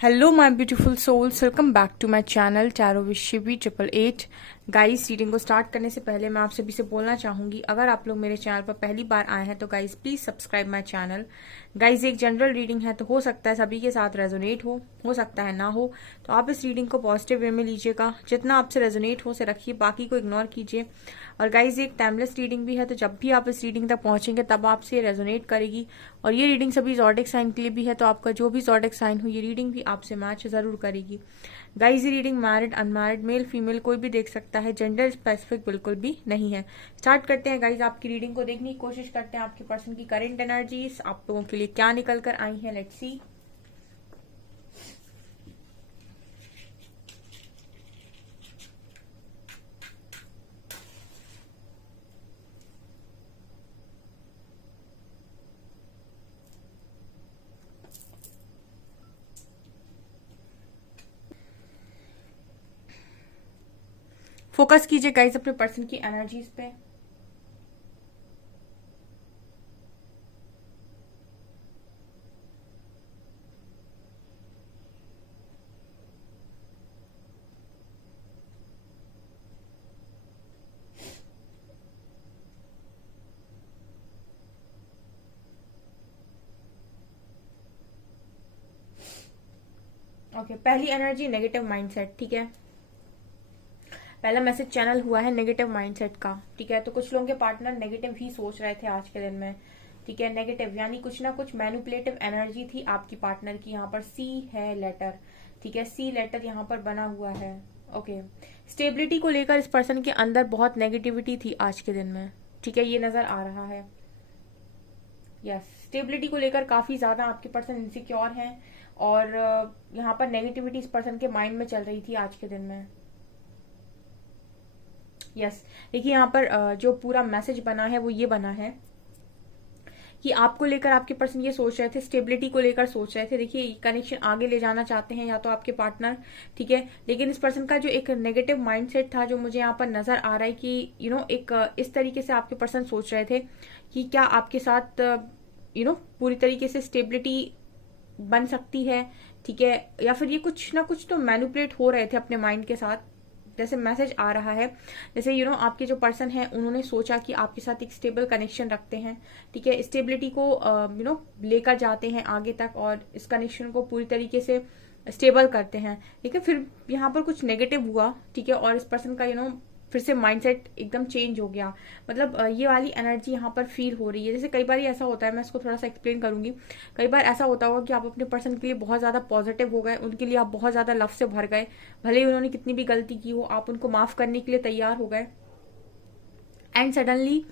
Hello my beautiful souls, welcome back to my channel tarot with Shivi 888। Guys, reading को start करने से पहले मैं आप सभी से बोलना चाहूंगी, अगर आप लोग मेरे चैनल पर पहली बार आए हैं तो guys please subscribe my channel. Guys, एक जनरल रीडिंग है तो हो सकता है सभी के साथ रेजोनेट हो सकता है ना हो, तो आप इस रीडिंग को पॉजिटिव वे में लीजिएगा। जितना आपसे रेजोनेट हो उसे रखिए, बाकी को इग्नोर कीजिए। और गाइज, एक टाइमलेस रीडिंग भी है, तो जब भी आप इस रीडिंग तक पहुंचेंगे तब आपसे रेजोनेट करेगी। और ये रीडिंग सभी ज़ोडिक साइन के लिए भी है, तो आपका जो भी ज़ोडिक साइन हो ये रीडिंग भी आपसे मैच जरूर करेगी। गाइज, ये reading married unmarried male female कोई भी देख सकता है, जेंडर स्पेसिफिक बिल्कुल भी नहीं है। स्टार्ट करते हैं गाइज, आपकी रीडिंग को देखने की कोशिश करते हैं आपके पर्सन की करंट एनर्जीज आप लोगों के लिए क्या निकल कर आई है। Let's see. फोकस कीजिए गाइज अपने पर्सन की एनर्जीज पे। ओके, पहली एनर्जी नेगेटिव माइंडसेट। ठीक है, पहला मैसेज चैनल हुआ है नेगेटिव माइंडसेट का। ठीक है, तो कुछ लोगों के पार्टनर नेगेटिव ही सोच रहे थे आज के दिन में। ठीक है, नेगेटिव यानी कुछ ना कुछ मैनिपुलेटिव एनर्जी थी आपकी पार्टनर की। यहाँ पर सी है लेटर। ठीक है, सी लेटर यहाँ पर बना हुआ है। ओके, स्टेबिलिटी को लेकर इस पर्सन के अंदर बहुत नेगेटिविटी थी आज के दिन में। ठीक है, ये नजर आ रहा है। यस, स्टेबिलिटी को लेकर काफी ज्यादा आपके पर्सन इनसिक्योर हैं। और यहाँ पर नेगेटिविटी इस पर्सन के माइंड में चल रही थी आज के दिन में। यस, देखिए यहाँ पर जो पूरा मैसेज बना है वो ये बना है कि आपको लेकर आपके पर्सन ये सोच रहे थे, स्टेबिलिटी को लेकर सोच रहे थे। देखिए, कनेक्शन आगे ले जाना चाहते हैं या तो आपके पार्टनर। ठीक है, लेकिन इस पर्सन का जो एक नेगेटिव माइंडसेट था जो मुझे यहाँ पर नजर आ रहा है कि एक इस तरीके से आपके पर्सन सोच रहे थे कि क्या आपके साथ पूरी तरीके से स्टेबिलिटी बन सकती है। ठीक है, या फिर ये कुछ ना कुछ तो मैनिपुलेट हो रहे थे अपने माइंड के साथ। जैसे मैसेज आ रहा है, जैसे आपके जो पर्सन है उन्होंने सोचा कि आपके साथ एक स्टेबल कनेक्शन रखते हैं। ठीक है, स्टेबिलिटी को लेकर जाते हैं आगे तक और इस कनेक्शन को पूरी तरीके से स्टेबल करते हैं। ठीक है, फिर यहाँ पर कुछ नेगेटिव हुआ। ठीक है, और इस पर्सन का फिर से माइंडसेट एकदम चेंज हो गया। मतलब ये वाली एनर्जी यहाँ पर फील हो रही है। जैसे कई बार ऐसा होता है, मैं इसको थोड़ा सा एक्सप्लेन करूंगी। कई बार ऐसा होता होगा कि आप अपने पर्सन के लिए बहुत ज्यादा पॉजिटिव हो गए, उनके लिए आप बहुत ज्यादा लव से भर गए। भले ही उन्होंने कितनी भी गलती की हो, आप उनको माफ करने के लिए तैयार हो गए। एंड सडनली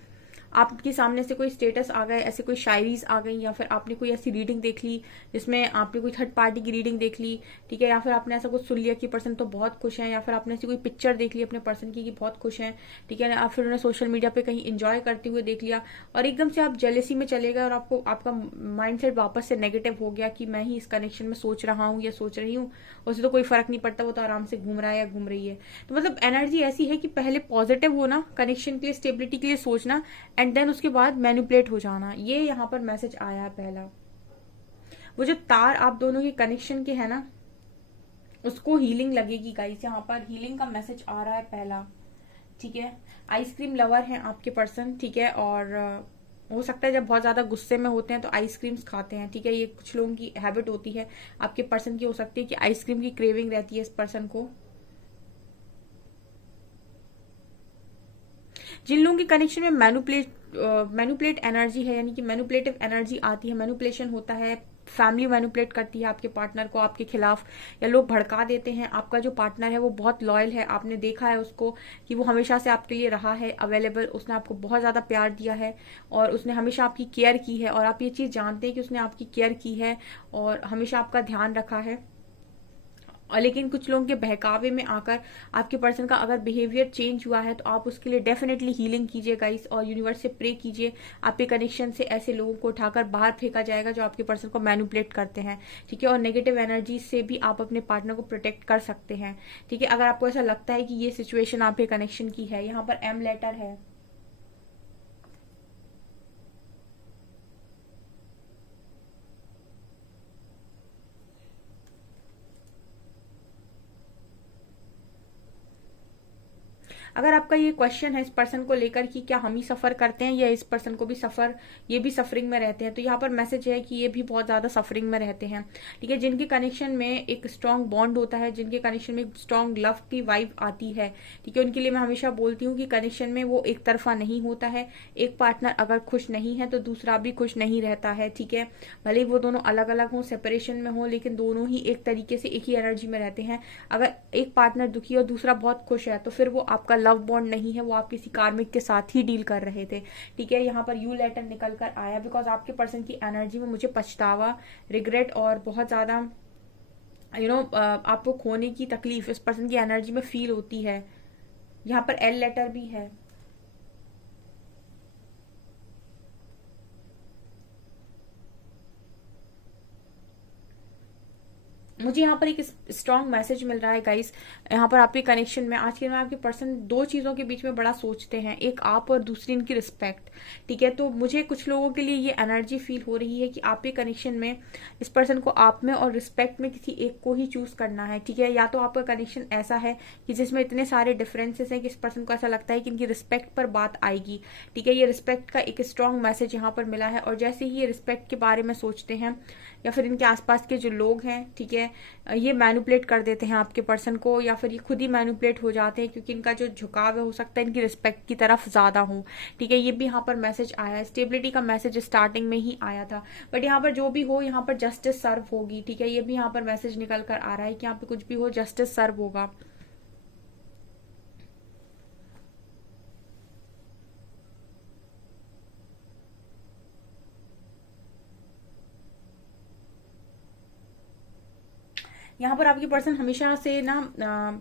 आपके सामने से कोई स्टेटस आ गए, ऐसे कोई शायरीज आ गई, या फिर आपने कोई ऐसी रीडिंग देख ली जिसमें आपने कोई थर्ड पार्टी की रीडिंग देख ली। ठीक है, या फिर आपने ऐसा कुछ सुन लिया कि पर्सन तो बहुत खुश है, या फिर आपने ऐसी कोई पिक्चर देख ली अपने पर्सन की कि बहुत खुश है। ठीक है ना, फिर उन्हें सोशल मीडिया पे कहीं इंजॉय करते हुए देख लिया और एकदम से आप जेलेसी में चले गए और आपको आपका माइंडसेट वापस से नेगेटिव हो गया कि मैं ही इस कनेक्शन में सोच रहा हूँ या सोच रही हूँ, उसे तो कोई फर्क नहीं पड़ता, वो तो आराम से घूम रहा है या घूम रही है। तो मतलब एनर्जी ऐसी है कि पहले पॉजिटिव होना, कनेक्शन के लिए, स्टेबिलिटी के लिए सोचना, एंड देन उसके बाद मैनिपुलेट हो जाना। ये यहाँ पर मैसेज आया है पहला। वो जो तार आप दोनों के कनेक्शन के है ना, उसको हीलिंग लगेगी गाइस। यहाँ पर हीलिंग का मैसेज आ रहा है पहला। ठीक है, आइसक्रीम लवर है आपके पर्सन। ठीक है, और हो सकता है जब बहुत ज्यादा गुस्से में होते हैं तो आइसक्रीम्स खाते हैं। ठीक है, ये कुछ लोगों की हैबिट होती है। आपके पर्सन की हो सकती है कि आइसक्रीम की क्रेविंग रहती है इस पर्सन को। जिन लोगों के कनेक्शन में मैनुपुलेट एनर्जी है, यानी कि मैनुपुलेटिव एनर्जी आती है, मैनुपुलेशन होता है, फैमिली मैनुपुलेट करती है आपके पार्टनर को आपके खिलाफ, या लोग भड़का देते हैं। आपका जो पार्टनर है वो बहुत लॉयल है, आपने देखा है उसको कि वो हमेशा से आपके लिए रहा है अवेलेबल, उसने आपको बहुत ज्यादा प्यार दिया है और उसने हमेशा आपकी केयर की है, और आप ये चीज जानते हैं कि उसने आपकी केयर की है और हमेशा आपका ध्यान रखा है। और लेकिन कुछ लोगों के बहकावे में आकर आपके पर्सन का अगर बिहेवियर चेंज हुआ है तो आप उसके लिए डेफिनेटली हीलिंग कीजिए गाइस, और यूनिवर्स से प्रे कीजिए आपके कनेक्शन से ऐसे लोगों को उठाकर बाहर फेंका जाएगा जो आपके पर्सन को मैनिपुलेट करते हैं। ठीक है, और नेगेटिव एनर्जी से भी आप अपने पार्टनर को प्रोटेक्ट कर सकते हैं। ठीक है, अगर आपको ऐसा लगता है कि ये सिचुएशन आपके कनेक्शन की है। यहाँ पर एम लेटर है। अगर आपका ये क्वेश्चन है इस पर्सन को लेकर कि क्या हम ही सफर करते हैं या इस पर्सन को भी ये भी सफरिंग में रहते हैं, तो यहाँ पर मैसेज है कि ये भी बहुत ज्यादा सफरिंग में रहते हैं। ठीक है, जिनके कनेक्शन में एक स्ट्रॉन्ग बॉन्ड होता है, जिनके कनेक्शन में स्ट्रॉन्ग लव की वाइब आती है, ठीक है, उनके लिए मैं हमेशा बोलती हूँ कि कनेक्शन में वो एक तरफा नहीं होता है। एक पार्टनर अगर खुश नहीं है तो दूसरा भी खुश नहीं रहता है। ठीक है, भले ही वो दोनों अलग अलग हों, सेपरेशन में हो, लेकिन दोनों ही एक तरीके से एक ही एनर्जी में रहते हैं। अगर एक पार्टनर दुखी और दूसरा बहुत खुश है तो फिर वो आपका लव बॉन्ड नहीं है, वो आप किसी कार्मिक के साथ ही डील कर रहे थे। ठीक है, यहाँ पर यू लेटर निकल कर आया बिकॉज आपके पर्सन की एनर्जी में मुझे पछतावा, रिग्रेट और बहुत ज्यादा आपको खोने की तकलीफ इस पर्सन की एनर्जी में फील होती है। यहाँ पर एल लेटर भी है। मुझे यहाँ पर एक स्ट्रॉन्ग मैसेज मिल रहा है गाइस, यहाँ पर आपके कनेक्शन में आज के में आपके पर्सन दो चीजों के बीच में बड़ा सोचते हैं, एक आप और दूसरी इनकी रिस्पेक्ट। ठीक है, तो मुझे कुछ लोगों के लिए ये एनर्जी फील हो रही है कि आपके कनेक्शन में इस पर्सन को आप में और रिस्पेक्ट में किसी एक को ही चूज करना है। ठीक है, या तो आपका कनेक्शन ऐसा है कि जिसमें इतने सारे डिफरेंसेस हैं कि इस पर्सन को ऐसा लगता है कि इनकी रिस्पेक्ट पर बात आएगी। ठीक है, ये रिस्पेक्ट का एक स्ट्रॉन्ग मैसेज यहाँ पर मिला है, और जैसे ही ये रिस्पेक्ट के बारे में सोचते हैं या फिर इनके आसपास के जो लोग हैं, ठीक है, ये मैनिपुलेट कर देते हैं आपके पर्सन को, या फिर ये खुद ही मैनिपुलेट हो जाते हैं क्योंकि इनका जो झुकाव है हो सकता है इनकी रिस्पेक्ट की तरफ ज्यादा हो। ठीक है, ये भी यहाँ पर मैसेज आया है, स्टेबिलिटी का मैसेज स्टार्टिंग में ही आया था, बट यहाँ पर जो भी हो यहाँ पर जस्टिस सर्व होगी। ठीक है, ये भी यहाँ पर मैसेज निकल कर आ रहा है कि यहाँ पे कुछ भी हो जस्टिस सर्व होगा। यहाँ पर आपके पर्सन हमेशा से ना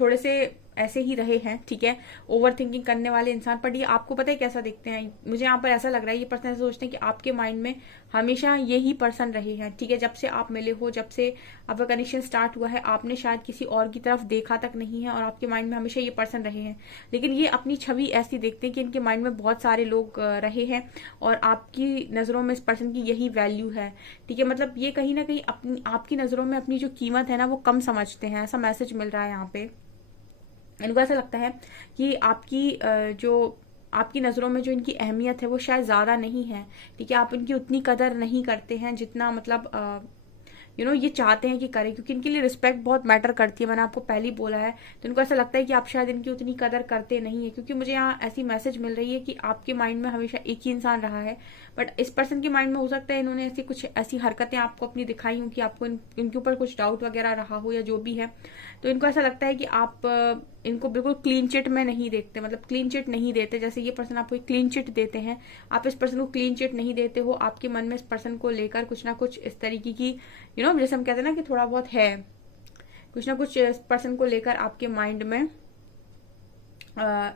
थोड़े से ऐसे ही रहे हैं। ठीक है, ओवर थिंकिंग करने वाले इंसान, पर ये आपको पता है कैसा दिखते हैं, मुझे यहाँ पर ऐसा लग रहा है ये पर्सन ऐसा सोचते हैं कि आपके माइंड में हमेशा यही पर्सन रहे हैं। ठीक है, जब से आप मिले हो, जब से आपका कनेक्शन स्टार्ट हुआ है, आपने शायद किसी और की तरफ देखा तक नहीं है और आपके माइंड में हमेशा ये पर्सन रहे हैं, लेकिन ये अपनी छवि ऐसी देखते हैं कि इनके माइंड में बहुत सारे लोग रहे हैं और आपकी नजरों में इस पर्सन की यही वैल्यू है। ठीक है, मतलब ये कहीं ना कहीं अपनी आपकी नजरों में अपनी जो कीमत है ना वो कम समझते हैं, ऐसा मैसेज मिल रहा है यहाँ पे। इनको ऐसा लगता है कि आपकी नजरों में जो इनकी अहमियत है वो शायद ज्यादा नहीं है। ठीक है, आप इनकी उतनी कदर नहीं करते हैं जितना मतलब ये चाहते हैं कि करें, क्योंकि इनके लिए रिस्पेक्ट बहुत मैटर करती है, मैंने आपको पहले ही बोला है। तो इनको ऐसा लगता है कि आप शायद इनकी उतनी कदर करते नहीं है, क्योंकि मुझे यहाँ ऐसी मैसेज मिल रही है कि आपके माइंड में हमेशा एक ही इंसान रहा है, बट इस पर्सन के माइंड में हो सकता है इन्होंने ऐसी हरकतें आपको अपनी दिखाई हो कि आपको इनके ऊपर कुछ डाउट वगैरह रहा हो या जो भी है। तो इनको ऐसा लगता है कि आप इनको बिल्कुल क्लीन चिट में नहीं देखते, मतलब क्लीन चिट नहीं देते। जैसे ये पर्सन आपको क्लीन चिट देते हैं, आप इस पर्सन को क्लीन चिट नहीं देते हो। आपके मन में इस पर्सन को लेकर कुछ ना कुछ इस तरीके की जैसे हम कहते हैं ना कि थोड़ा बहुत है, कुछ ना कुछ इस पर्सन को लेकर आपके माइंड में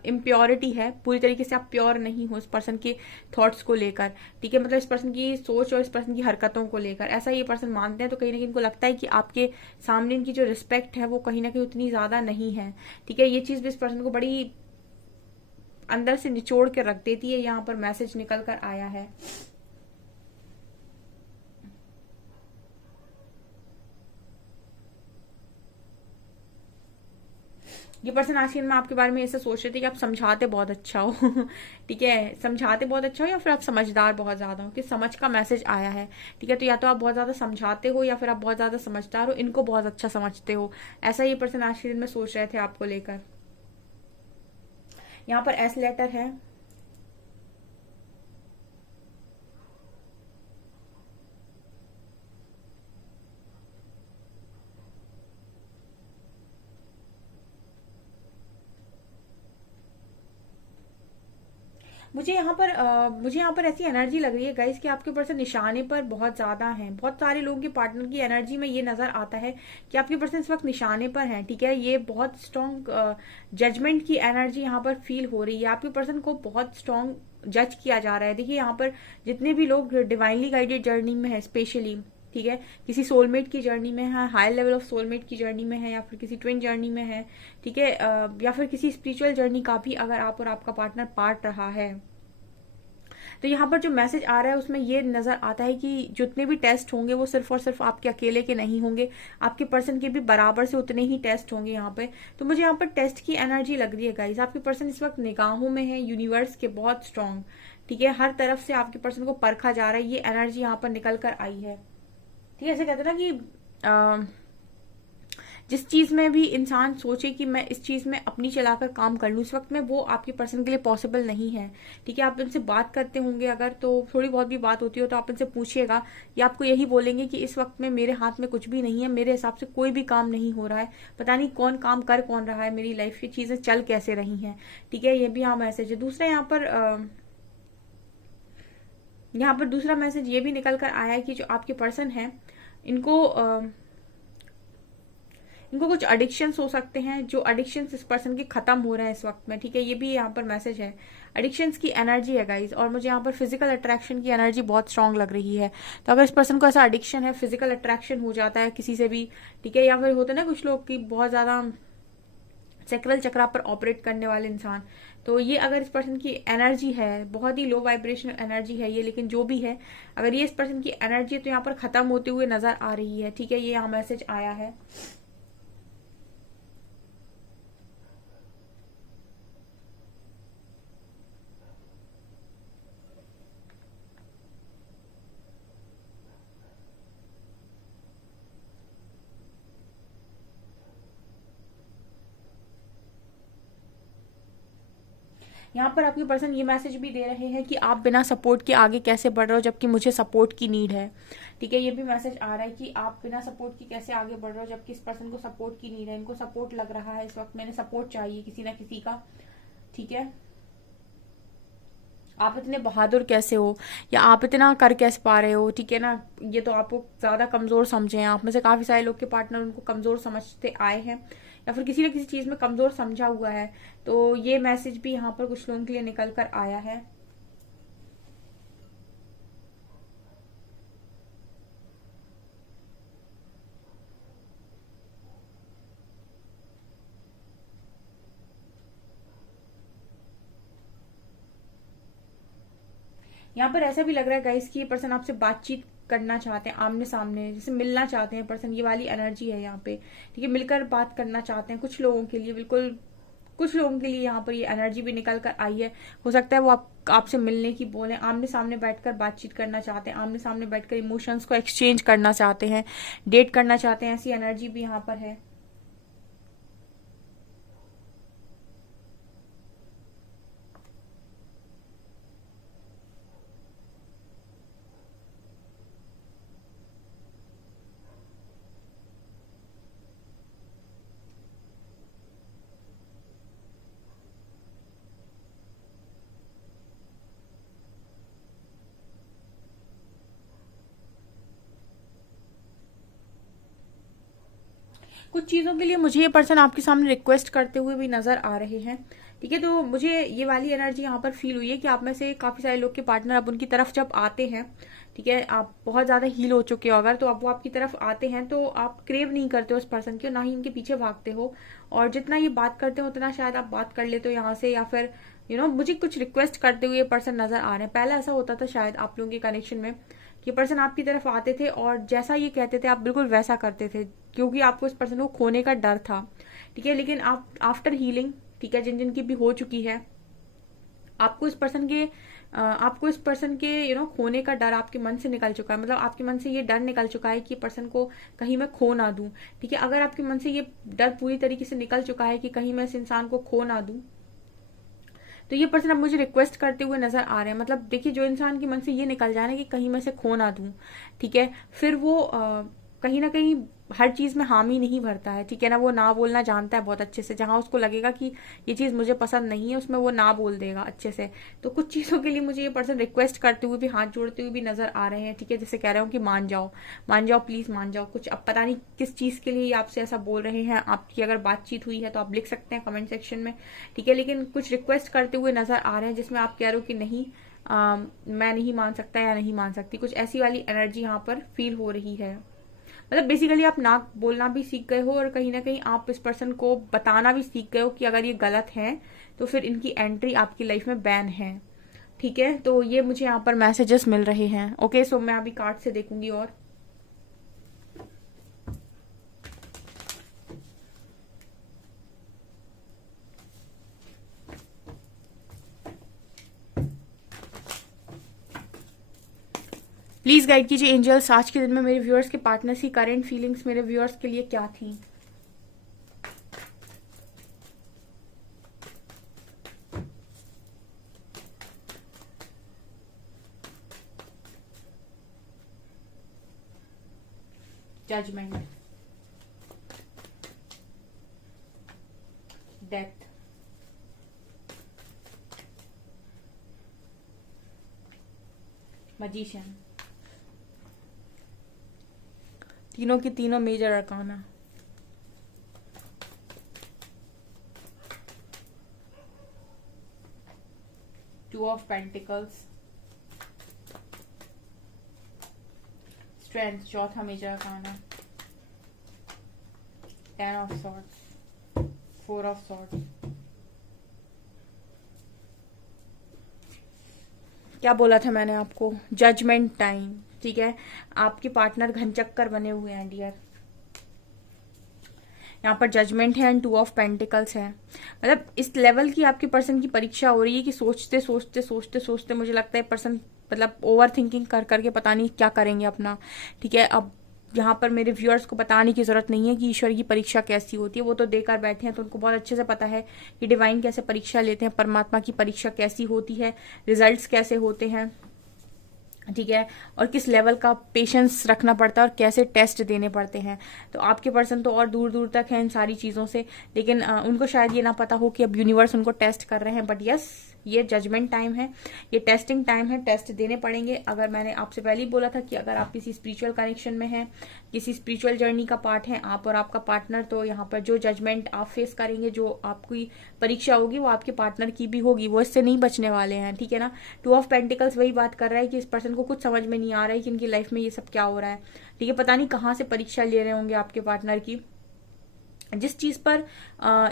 इम्प्योरिटी है, पूरी तरीके से आप प्योर नहीं हो इस पर्सन के थॉट्स को लेकर। ठीक है, मतलब इस पर्सन की सोच और इस पर्सन की हरकतों को लेकर ऐसा ये पर्सन मानते हैं। तो कहीं ना कहीं इनको लगता है कि आपके सामने इनकी जो रिस्पेक्ट है वो कहीं ना कहीं उतनी ज्यादा नहीं है। ठीक है, ये चीज भी इस पर्सन को बड़ी अंदर से निचोड़ के रख देती है। यहाँ पर मैसेज निकल कर आया है। ये पर्सन आज के दिन में आपके बारे में ऐसा सोच रहे थे कि आप समझाते बहुत अच्छा हो। ठीक है, समझाते बहुत अच्छा हो या फिर आप समझदार बहुत ज्यादा हो, कि समझ का मैसेज आया है। ठीक है, तो या तो आप बहुत ज्यादा समझाते हो या फिर आप बहुत ज्यादा समझदार हो, इनको बहुत अच्छा समझते हो, ऐसा ये पर्सन आज के दिन में सोच रहे थे आपको लेकर। यहाँ पर एस लेटर है। मुझे यहाँ पर ऐसी एनर्जी लग रही है गाइस कि आपके पर्सन निशाने पर बहुत ज्यादा हैं। बहुत सारे लोगों के पार्टनर की एनर्जी में ये नजर आता है कि आपके पर्सन इस वक्त निशाने पर हैं। ठीक है, ये बहुत स्ट्रॉन्ग जजमेंट की एनर्जी यहाँ पर फील हो रही है। आपके पर्सन को बहुत स्ट्रॉन्ग जज किया जा रहा है। देखिए, यहाँ पर जितने भी लोग डिवाइनली गाइडेड जर्नी में है, स्पेशली ठीक है, किसी सोलमेट की जर्नी में है, हाई लेवल ऑफ सोलमेट की जर्नी में है, या फिर किसी ट्विन जर्नी में है, ठीक है, या फिर किसी स्पिरिचुअल जर्नी का भी अगर आप और आपका पार्टनर पार्ट रहा है, तो यहाँ पर जो मैसेज आ रहा है उसमें ये नजर आता है कि जितने भी टेस्ट होंगे वो सिर्फ और सिर्फ आपके अकेले के नहीं होंगे, आपके पर्सन के भी बराबर से उतने ही टेस्ट होंगे यहाँ पे। तो मुझे यहाँ पर टेस्ट की एनर्जी लग रही है गाइस। आपके पर्सन इस वक्त निगाहों में है यूनिवर्स के, बहुत स्ट्रांग, ठीक है। हर तरफ से आपके पर्सन को परखा जा रहा है, ये एनर्जी यहाँ पर निकल कर आई है, ठीक है। ऐसे कहते हैं ना कि जिस चीज में भी इंसान सोचे कि मैं इस चीज में अपनी चलाकर काम कर लूं, इस वक्त में वो आपके पर्सन के लिए पॉसिबल नहीं है, ठीक है। आप इनसे बात करते होंगे अगर, तो थोड़ी बहुत भी बात होती हो तो आप इनसे पूछिएगा, ये आपको यही बोलेंगे कि इस वक्त में मेरे हाथ में कुछ भी नहीं है, मेरे हिसाब से कोई भी काम नहीं हो रहा है, पता नहीं कौन काम कर कौन रहा है, मेरी लाइफ की चीजें चल कैसे रही हैं, ठीक है। ये भी हाँ मैसेज है। दूसरा यहाँ पर दूसरा मैसेज ये भी निकल कर आया है कि जो आपके पर्सन है इनको कुछ एडिक्शंस हो सकते हैं, जो एडिक्शंस इस पर्सन के खत्म हो रहे हैं इस वक्त में, ठीक है। ये भी यहाँ पर मैसेज है, एडिक्शंस की एनर्जी है गाइज। और मुझे यहाँ पर फिजिकल अट्रैक्शन की एनर्जी बहुत स्ट्रांग लग रही है। तो अगर इस पर्सन को ऐसा एडिक्शन है, फिजिकल अट्रैक्शन हो जाता है किसी से भी, ठीक है, या फिर होता है ना कुछ लोग की बहुत ज्यादा सेक्सुअल चक्रा पर ऑपरेट करने वाले इंसान, तो ये अगर इस पर्सन की एनर्जी है, बहुत ही लो वाइब्रेशनल एनर्जी है ये, लेकिन जो भी है अगर ये इस पर्सन की एनर्जी है तो यहाँ पर खत्म होते हुए नजर आ रही है, ठीक है। ये यहाँ मैसेज आया है। यहाँ पर आपके पर्सन ये मैसेज भी दे रहे हैं कि आप बिना सपोर्ट के आगे कैसे बढ़ रहे हो जबकि मुझे सपोर्ट की नीड है, ठीक है। ये भी मैसेज आ रहा है कि आप बिना सपोर्ट के कैसे आगे बढ़ रहे हो जबकि इस पर्सन को सपोर्ट की नीड है, इनको सपोर्ट लग रहा है इस वक्त, मैंने सपोर्ट चाहिए किसी ना किसी का, ठीक है। आप इतने बहादुर कैसे हो, या आप इतना कर कैसे पा रहे हो, ठीक है ना। ये तो आपको ज्यादा कमजोर समझे हैं, आप में से काफी सारे लोग के पार्टनर उनको कमजोर समझते आए हैं या फिर किसी न किसी चीज में कमजोर समझा हुआ है। तो ये मैसेज भी यहाँ पर कुछ लोगों के लिए निकल कर आया है। यहाँ पर ऐसा भी लग रहा है गाइस कि ये पर्सन आपसे बातचीत करना चाहते हैं, आमने सामने जैसे मिलना चाहते हैं पर्सन, ये वाली एनर्जी है यहाँ पे, ठीक है। मिलकर बात करना चाहते हैं कुछ लोगों के लिए, बिल्कुल कुछ लोगों के लिए यहाँ पर ये एनर्जी भी निकल कर आई है। हो सकता है वो आपसे मिलने की बोले, आमने सामने बैठकर बातचीत करना चाहते हैं, आमने सामने बैठकर इमोशंस को एक्सचेंज करना चाहते हैं, डेट करना चाहते हैं, ऐसी एनर्जी भी यहाँ पर है। कुछ चीजों के लिए मुझे ये पर्सन आपके सामने रिक्वेस्ट करते हुए भी नजर आ रहे हैं, ठीक है। तो मुझे ये वाली एनर्जी यहाँ पर फील हुई है कि आप में से काफी सारे लोग के पार्टनर अब उनकी तरफ जब आते हैं, ठीक है, आप बहुत ज्यादा हील हो चुके हो अगर, तो अब वो आपकी तरफ आते हैं तो आप क्रेव नहीं करते हो उस पर्सन की, ना ही उनके पीछे भागते हो, और जितना ये बात करते हो उतना शायद आप बात कर लेते हो यहाँ से, या फिर मुझे कुछ रिक्वेस्ट करते हुए पर्सन नजर आ रहे हैं। पहले ऐसा होता था शायद आप लोगों के कनेक्शन में कि पर्सन आपकी तरफ आते थे और जैसा ये कहते थे आप बिल्कुल वैसा करते थे, क्योंकि आपको इस पर्सन को खोने का डर था, ठीक है। लेकिन आप आफ्टर हीलिंग, ठीक है, जिन जिन की भी हो चुकी है, आपको इस पर्सन के खोने का डर आपके मन से निकल चुका है। मतलब आपके मन से ये डर निकल चुका है कि पर्सन को कहीं मैं खो ना दूं, ठीक है। अगर आपके मन से ये डर पूरी तरीके से निकल चुका है कि कहीं मैं इस इंसान को खो ना दूं, तो ये पर्सन अब मुझे रिक्वेस्ट करते हुए नजर आ रहे हैं। मतलब देखिए, जो इंसान के मन से ये निकल जाए ना कि कहीं मैं से खो ना दूं, ठीक है, फिर वो कहीं ना कहीं हर चीज में हामी नहीं भरता है, ठीक है ना। वो ना बोलना जानता है बहुत अच्छे से, जहां उसको लगेगा कि ये चीज मुझे पसंद नहीं है उसमें वो ना बोल देगा अच्छे से। तो कुछ चीजों के लिए मुझे ये पर्सन रिक्वेस्ट करते हुए भी, हाथ जोड़ते हुए भी नजर आ रहे हैं, ठीक है। जैसे कह रहे हो कि मान जाओ प्लीज मान जाओ कुछ। अब पता नहीं किस चीज के लिए आपसे ऐसा बोल रहे हैं, आपकी अगर बातचीत हुई है तो आप लिख सकते हैं कमेंट सेक्शन में, ठीक है। लेकिन कुछ रिक्वेस्ट करते हुए नजर आ रहे हैं जिसमें आप कह रहे हो कि नहीं, मैं नहीं मान सकता या नहीं मान सकती, कुछ ऐसी वाली एनर्जी यहाँ पर फील हो रही है। मतलब बेसिकली आप ना बोलना भी सीख गए हो और कहीं ना कहीं आप इस पर्सन को बताना भी सीख गए हो कि अगर ये गलत है तो फिर इनकी एंट्री आपकी लाइफ में बैन है। ठीक है, तो ये मुझे यहाँ पर मैसेजेस मिल रहे हैं। ओके, सो मैं अभी कार्ड से देखूंगी। और प्लीज गाइड कीजिए एंजल्स, आज के दिन में मेरे व्यूअर्स के पार्टनर्स की करंट फीलिंग्स मेरे व्यूअर्स के लिए क्या थी। जजमेंट, डेथ, मजीशियन, तीनों की तीनों major arcana, two of pentacles, strength, चौथा major arcana, ten of swords, four of swords. क्या बोला था मैंने आपको? Judgement time. ठीक है, आपके पार्टनर घनचक्कर बने हुए हैं डियर। यहाँ पर जजमेंट है एंड टू ऑफ पेंटिकल्स है। मतलब इस लेवल की आपके पर्सन की परीक्षा हो रही है कि सोचते सोचते सोचते सोचते मुझे लगता है पर्सन मतलब ओवर थिंकिंग कर करके पता नहीं क्या करेंगे अपना। ठीक है, अब यहाँ पर मेरे व्यूअर्स को बताने की जरूरत नहीं है कि ईश्वर की परीक्षा कैसी होती है, वो तो देकर बैठे हैं तो उनको बहुत अच्छे से पता है कि डिवाइन कैसे परीक्षा लेते हैं, परमात्मा की परीक्षा कैसी होती है, रिजल्ट्स कैसे होते हैं। ठीक है, और किस लेवल का पेशेंस रखना पड़ता है और कैसे टेस्ट देने पड़ते हैं। तो आपके पर्सन तो और दूर दूर तक है इन सारी चीज़ों से, लेकिन उनको शायद ये ना पता हो कि अब यूनिवर्स उनको टेस्ट कर रहे हैं। बट यस, ये जजमेंट टाइम है, ये टेस्टिंग टाइम है, टेस्ट देने पड़ेंगे। अगर मैंने आपसे पहले ही बोला था कि अगर आप किसी स्पिरिचुअल कनेक्शन में हैं, किसी स्पिरिचुअल जर्नी का पार्ट है आप और आपका पार्टनर, तो यहाँ पर जो जजमेंट आप फेस करेंगे, जो आपकी परीक्षा होगी, वो आपके पार्टनर की भी होगी, वो इससे नहीं बचने वाले हैं। ठीक है ना, टू ऑफ पेंटिकल्स वही बात कर रहा है कि इस पर्सन को कुछ समझ में नहीं आ रहा है कि इनकी लाइफ में ये सब क्या हो रहा है। ठीक है, पता नहीं कहाँ से परीक्षा ले रहे होंगे आपके पार्टनर की। जिस चीज पर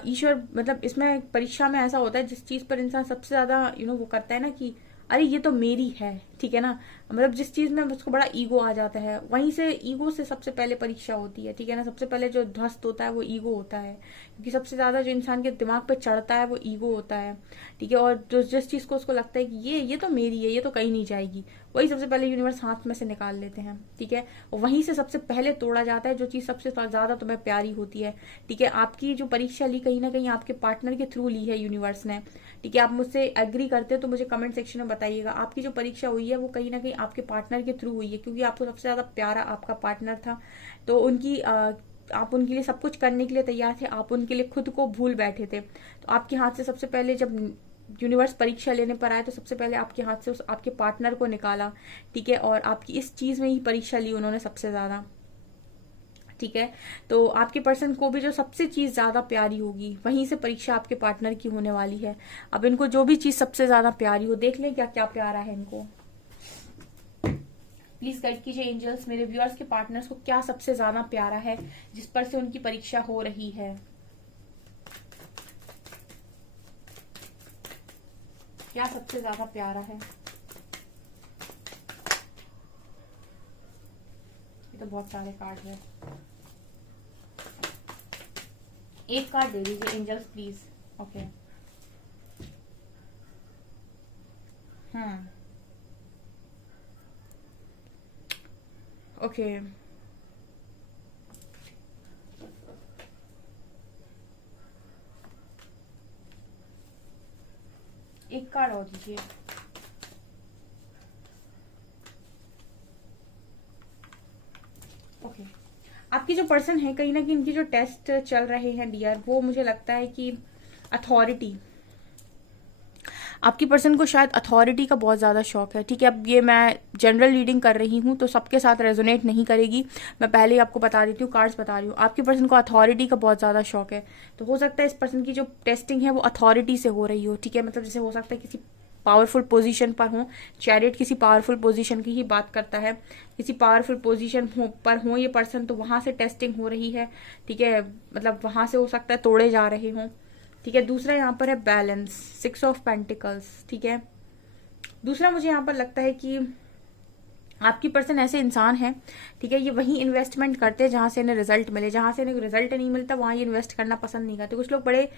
ईश्वर मतलब इसमें परीक्षा में ऐसा होता है जिस चीज पर इंसान सबसे ज्यादा वो करता है ना कि अरे ये तो मेरी है। ठीक है ना, मतलब जिस चीज में उसको बड़ा ईगो आ जाता है, वहीं से ईगो से सबसे पहले परीक्षा होती है। ठीक है ना, सबसे पहले जो ध्वस्त होता है वो ईगो होता है, क्योंकि सबसे ज्यादा जो इंसान के दिमाग पे चढ़ता है वो ईगो होता है। ठीक है, और जो जिस चीज को उसको लगता है कि ये तो मेरी है, ये तो कहीं नहीं जाएगी, वही सबसे पहले यूनिवर्स हाथ में से निकाल लेते हैं। ठीक है, और वहीं से सबसे पहले तोड़ा जाता है जो चीज सबसे ज्यादा तुम्हें प्यारी होती है। ठीक है, आपकी जो परीक्षा ली कहीं ना कहीं आपके पार्टनर के थ्रू ली है यूनिवर्स ने। ठीक है, आप मुझसे एग्री करते हो तो मुझे कमेंट सेक्शन में बताइएगा, आपकी जो परीक्षा हुई है वो कहीं ना कहीं आपके पार्टनर के थ्रू हुई है, क्योंकि आपको सबसे ज्यादा प्यारा आपका पार्टनर था। तो आप उनके लिए सब कुछ करने के लिए तैयार थे, आप उनके लिए खुद को भूल बैठे थे। तो आपके हाथ से सबसे पहले जब यूनिवर्स परीक्षा लेने पर आए तो सबसे पहले आपके हाथ से उस आपके पार्टनर को निकाला। ठीक है, और आपकी इस चीज में ही परीक्षा ली उन्होंने सबसे ज्यादा। ठीक है, तो आपके पर्सन को भी जो सबसे चीज ज्यादा प्यारी होगी वहीं से परीक्षा आपके पार्टनर की होने वाली है। अब इनको जो भी चीज सबसे ज्यादा प्यारी हो, देख लें क्या क्या प्यारा है इनको। प्लीज गाइड कीजिए एंजल्स, मेरे व्यूअर्स के पार्टनर्स को क्या सबसे ज्यादा प्यारा है जिस पर से उनकी परीक्षा हो रही है। क्या सबसे ज्यादा प्यारा है? ये तो बहुत सारे कार्ड है, एक कार्ड दे दीजिए एंजल्स प्लीज। ओके, ओके, एक कार्ड और दीजिए। ओके, आपकी जो पर्सन है कहीं ना कहीं इनकी जो टेस्ट चल रहे हैं डियर, वो मुझे लगता है कि अथॉरिटी, आपकी पर्सन को शायद अथॉरिटी का बहुत ज़्यादा शौक है। ठीक है, अब ये मैं जनरल रीडिंग कर रही हूँ तो सबके साथ रेजोनेट नहीं करेगी, मैं पहले ही आपको बता देती हूँ, कार्ड्स बता रही हूँ। आपके पर्सन को अथॉरिटी का बहुत ज़्यादा शौक है, तो हो सकता है इस पर्सन की जो टेस्टिंग है वो अथॉरिटी से हो रही हो। ठीक है, मतलब जैसे हो सकता है किसी पावरफुल पोजीशन पर हो, चैरिट किसी पावरफुल पोजीशन की ही बात करता है, किसी पावरफुल पोजीशन पर हो ये पर्सन, तो वहां से टेस्टिंग हो रही है। ठीक है, मतलब वहां से हो सकता है तोड़े जा रहे हों। ठीक है, दूसरा यहाँ पर है बैलेंस, 6 ऑफ पेंटिकल्स। ठीक है, दूसरा मुझे यहाँ पर लगता है कि आपकी पर्सन ऐसे इंसान है, ठीक है, ये वही इन्वेस्टमेंट करते हैं जहां से इन्हें रिजल्ट मिले, जहां से इन्हें रिजल्ट नहीं मिलता वहां ये इन्वेस्ट करना पसंद नहीं करते। कुछ लोग बड़े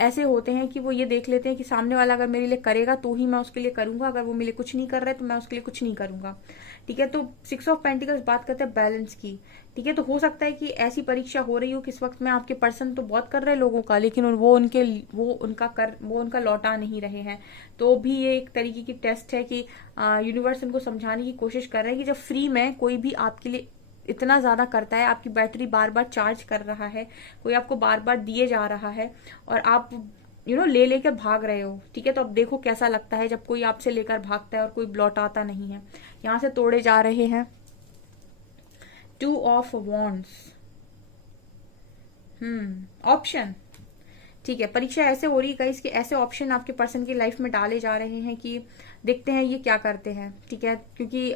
ऐसे होते हैं कि वो ये देख लेते हैं कि सामने वाला अगर मेरे लिए करेगा तो ही मैं उसके लिए करूंगा, अगर वो मेरे लिए कुछ नहीं कर रहा है तो मैं उसके लिए कुछ नहीं करूंगा, ठीक है। तो 6 ऑफ पेंटिकल्स बात करते हैं बैलेंस की, ठीक है। तो हो सकता है कि ऐसी परीक्षा हो रही हो कि इस वक्त में आपके पर्सन तो बहुत कर रहे हैं लोगों का, लेकिन वो उनका लौटा नहीं रहे हैं। तो भी ये एक तरीके की टेस्ट है कि यूनिवर्स उनको समझाने की कोशिश कर रहे हैं कि जब फ्री में कोई भी आपके लिए इतना ज्यादा करता है, आपकी बैटरी बार बार चार्ज कर रहा है, कोई आपको बार बार दिए जा रहा है और आप ले लेकर भाग रहे हो, ठीक है। तो अब देखो कैसा लगता है जब कोई आपसे लेकर भागता है और कोई लौटाता नहीं है। यहां से तोड़े जा रहे हैं 2 ऑफ वॉन्ड्स, ऑप्शन, ठीक है। परीक्षा ऐसे हो रही है गाइस कि ऐसे ऑप्शन आपके पर्सन की लाइफ में डाले जा रहे हैं कि देखते हैं ये क्या करते हैं, ठीक है। क्योंकि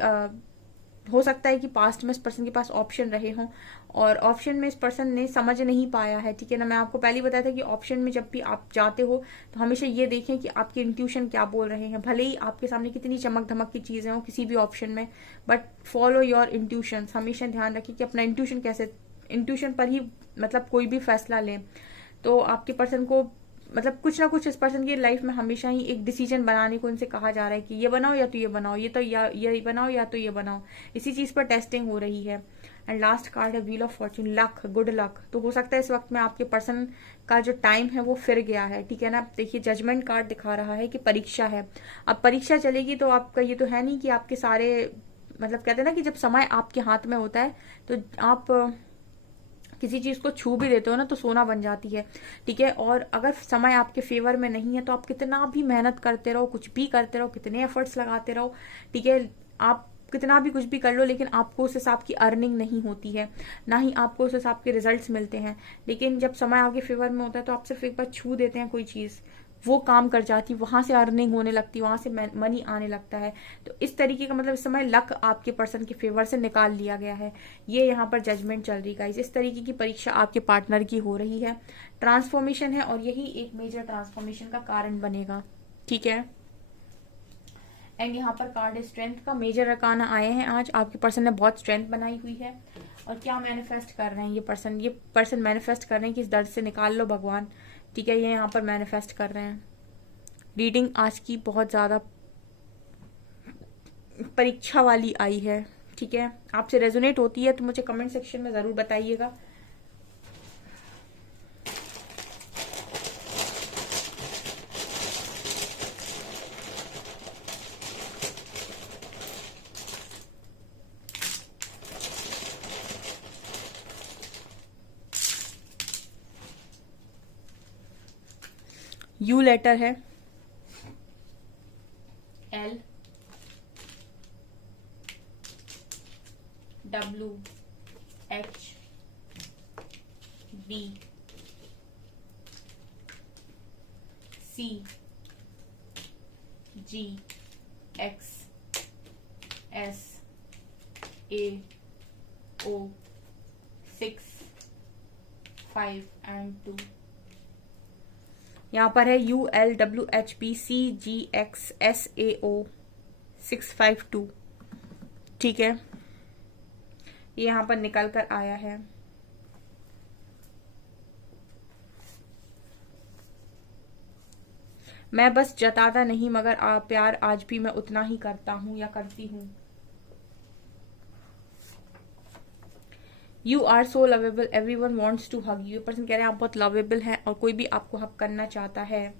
हो सकता है कि पास्ट में इस पर्सन के पास ऑप्शन रहे हों और ऑप्शन में इस पर्सन ने समझ नहीं पाया है, ठीक है ना। मैं आपको पहले ही बताया था कि ऑप्शन में जब भी आप जाते हो तो हमेशा ये देखें कि आपके इंट्यूशन क्या बोल रहे हैं। भले ही आपके सामने कितनी चमक धमक की चीजें हो किसी भी ऑप्शन में, बट फॉलो योर इंट्यूशन। हमेशा ध्यान रखिए कि अपना इंट्यूशन पर ही मतलब कोई भी फैसला लें। तो आपके पर्सन को मतलब कुछ ना कुछ इस पर्सन की लाइफ में हमेशा ही एक डिसीजन बनाने को इनसे कहा जा रहा है कि ये बनाओ या तो ये बनाओ, ये बनाओ या तो ये बनाओ। इसी चीज पर टेस्टिंग हो रही है। एंड लास्ट कार्ड है wheel of Fortune, luck, good luck. तो हो सकता है इस वक्त में आपके पर्सन का जो टाइम है वो फिर गया है, ठीक है ना। देखिए जजमेंट कार्ड दिखा रहा है कि परीक्षा है। अब परीक्षा चलेगी तो आपका ये तो है नहीं कि आपके सारे मतलब कहते हैं ना कि जब समय आपके हाथ में होता है तो आप किसी चीज को छू भी देते हो ना तो सोना बन जाती है, ठीक है। और अगर समय आपके फेवर में नहीं है तो आप कितना भी मेहनत करते रहो, कुछ भी करते रहो, कितने एफर्ट्स लगाते रहो, ठीक है, आप कितना भी कुछ भी कर लो, लेकिन आपको उस हिसाब की अर्निंग नहीं होती है, ना ही आपको उस हिसाब के रिजल्ट्स मिलते हैं। लेकिन जब समय आपके फेवर में होता है तो आप सिर्फ एक बार छू देते हैं कोई चीज, वो काम कर जाती, वहां से अर्निंग होने लगती, वहां से मनी आने लगता है। तो इस तरीके का मतलब इस समय लक आपके पर्सन के फेवर से निकाल लिया गया है। ये यहाँ पर जजमेंट चल रही है। इस तरीके की परीक्षा आपके पार्टनर की हो रही है। ट्रांसफॉर्मेशन है और यही एक मेजर ट्रांसफॉर्मेशन का कारण बनेगा, ठीक है। एंड यहाँ पर कार्ड है स्ट्रेंथ का। मेजर अरकाना आए हैं आज। आपके पर्सन ने बहुत स्ट्रेंथ बनाई हुई है और क्या मैनिफेस्ट कर रहे हैं ये पर्सन मैनिफेस्ट कर रहे हैं कि इस दर्द से निकाल लो भगवान, ठीक है। ये यहाँ पर मैनिफेस्ट कर रहे हैं। रीडिंग आज की बहुत ज्यादा परीक्षा वाली आई है, ठीक है। आपसे रेजोनेट होती है तो मुझे कमेंट सेक्शन में जरूर बताइएगा। यू लेटर है, L W H B C G X S A O 6 5 and 2। यहाँ पर है ULWHBCGXSAO 652, ठीक है। ये यहाँ पर निकल कर आया है। मैं बस जताता नहीं मगर प्यार आज भी मैं उतना ही करता हूं या करती हूं। You are so lovable, everyone wants to hug you. Person कह रहे हैं आप बहुत लवेबल हैं और कोई भी आपको हग करना चाहता है।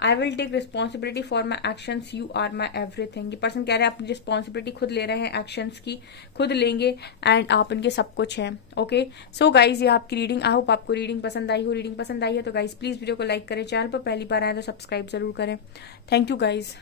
I will take responsibility for my actions, you are my everything. ये पर्सन कह रहे हैं अपनी रिस्पॉन्सिबिलिटी खुद ले रहे हैं, एक्शंस की खुद लेंगे एंड आप इनके सब कुछ हैं। ओके सो गाइज ये आपकी रीडिंग। आई होप आपको रीडिंग पसंद आई हो। रीडिंग पसंद आई है तो गाइज प्लीज वीडियो को लाइक करें, चैनल पर पहली बार आए तो सब्सक्राइब जरूर करें। Thank you guys.